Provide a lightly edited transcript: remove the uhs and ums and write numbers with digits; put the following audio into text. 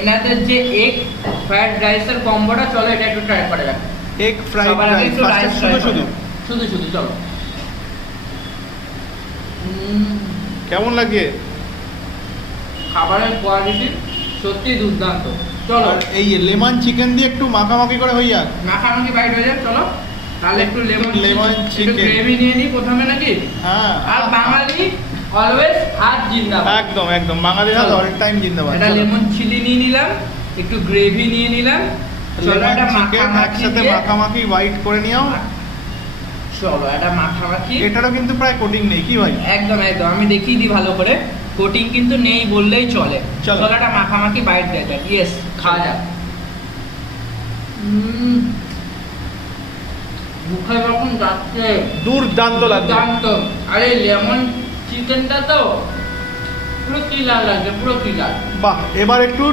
এনাদের যে egg fried রাইসের কম্বোটা, চলো এটা একটু ট্রাই করা যাক। এগ ফ্রাইড রাইস শুধু চলো। কেমন লাগে? খাবারের কোয়ালিটি সত্যি দুর্দান্ত। চলো আর এই লেমন চিকেন দিয়ে একটু মাখামাখি করে হয়ে যাক, মাখামাখি বাইট হয়ে যাক। চলো তাহলে একটু লেমন চিকেন গ্রেভি নিয়ে নিই প্রথমে নাকি। হ্যাঁ, আর বাঙালি অলওয়েজ হাত জিন্দাবাদ। একদম বাঙালির হাত অল টাইম জিন্দাবাদ। এটা লেমন চিলি নিয়ে নিলাম, একটু গ্রেভি নিয়ে নিলাম, চলো এটা একসাথে মাখামাখি হোয়াইট করে নিও। চলো এটা মাখামাখি। এটারও কিন্তু প্রায় কোটিং নেই কি ভাই? একদম আমি দেখিয়ে দিই ভালো করে, কোটিং কিন্তু নেই বললেই চলে। চলো এটা মাখামাখি বাইট দেয় যাক। ইয়েস, খাওয়া যাক। মুখে যখন যাচ্ছে দুর্দান্ত লাগছে। দুর্দান্ত। আরে লেমন চিকেনটা তো পুরো কিলার লাগছে, পুরো কিলার। বাহ, এবার একটু